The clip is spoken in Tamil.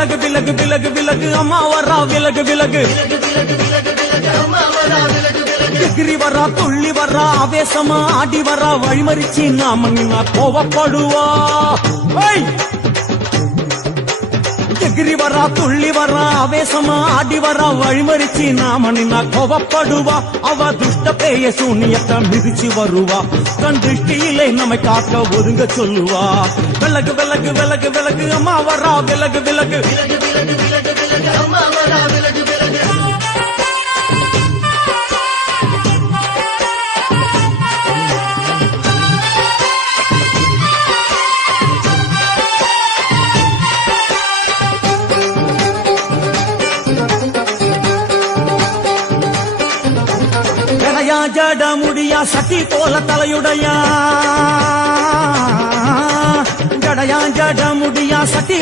விலகு விலகு விலகு விலகு அம்மா வரா விலகு விலகு எகிரி வரா துள்ளி வரா ஆவேசமா ஆடி வரா வழிமறிச்சு நாம நின்னா கோவப்படுவா எகிரி வரா துள்ளி வரா ஆவேசமா ஆடி வரா வழிமறிச்சு நாம நின்னா கோவப்படுவா அவ துஷ்ட பேய சூனியத்தை மிதிச்சு வருவா கண் திருஷ்டியிலே நம்மை காக்க ஒதுங்க சொல்லுவா விலகு விலகு விலகு விலகு அம்மா வரா விலகு விலகு அம்மா வரா விலகு விலகு ஜட முடியா சட்டி போல தலையுடையா ஜடையா ஜட முடியா சட்டி